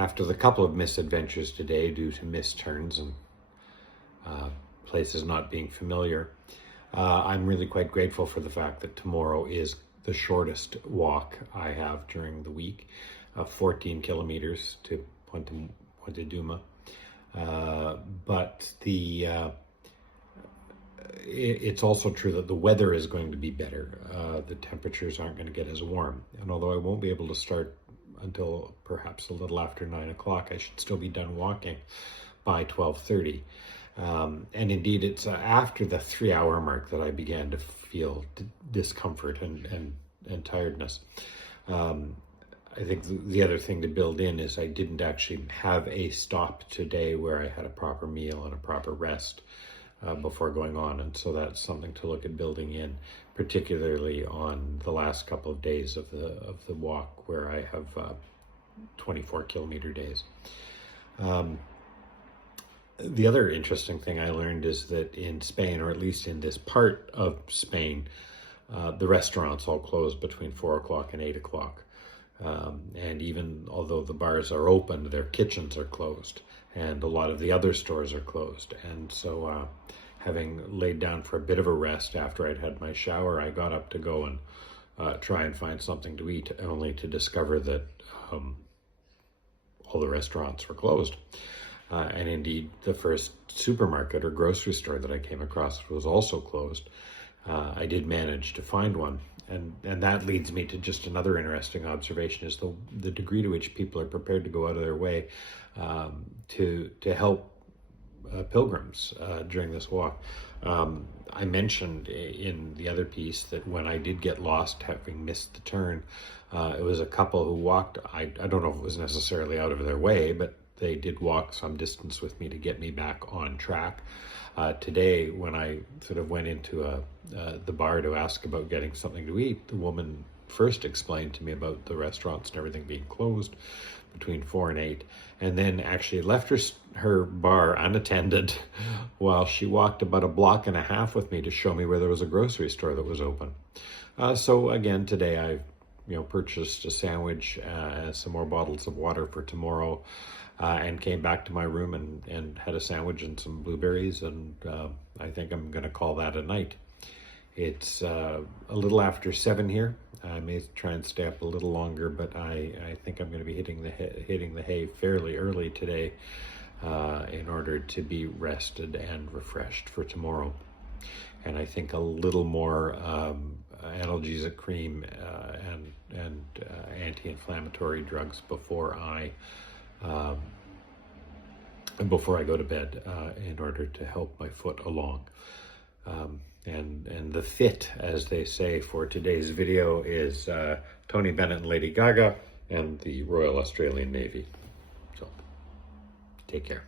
after the couple of misadventures today due to misturns and places not being familiar, I'm really quite grateful for the fact that tomorrow is the shortest walk I have during the week, 14 kilometers to Ponte Duma. But it's also true that the weather is going to be better. The temperatures aren't going to get as warm. And although I won't be able to start until perhaps a little after 9 o'clock, I should still be done walking by 12:30. And indeed, it's after the 3-hour mark that I began to feel discomfort and tiredness. I think the other thing to build in is I didn't actually have a stop today where I had a proper meal and a proper rest before going on. And so that's something to look at building in, particularly on the last couple of days of the walk where I have 24 kilometer days. The other interesting thing I learned is that in Spain, or at least in this part of Spain, the restaurants all close between 4 o'clock and 8 o'clock. And even although the bars are open, their kitchens are closed, and a lot of the other stores are closed. And so having laid down for a bit of a rest after I'd had my shower, I got up to go and try and find something to eat, only to discover that all the restaurants were closed. And indeed, the first supermarket or grocery store that I came across was also closed. I did manage to find one. And that leads me to just another interesting observation, is the degree to which people are prepared to go out of their way to help pilgrims during this walk. I mentioned in the other piece that when I did get lost, having missed the turn, it was a couple who walked, I don't know if it was necessarily out of their way, but they did walk some distance with me to get me back on track. Today, when I sort of went into the bar to ask about getting something to eat, the woman first explained to me about the restaurants and everything being closed between 4 and 8, and then actually left her bar unattended while she walked about a block and a half with me to show me where there was a grocery store that was open. So again, today I purchased a sandwich, some more bottles of water for tomorrow, and came back to my room and had a sandwich and some blueberries, and I think I'm going to call that a night. It's a little after 7 here. I may try and stay up a little longer, but I think I'm going to be hitting the hay fairly early today in order to be rested and refreshed for tomorrow. And I think a little more analgesic cream and anti-inflammatory drugs before I go to bed in order to help my foot along. And the fit, as they say, for today's video is Tony Bennett and Lady Gaga and the Royal Australian Navy. So take care.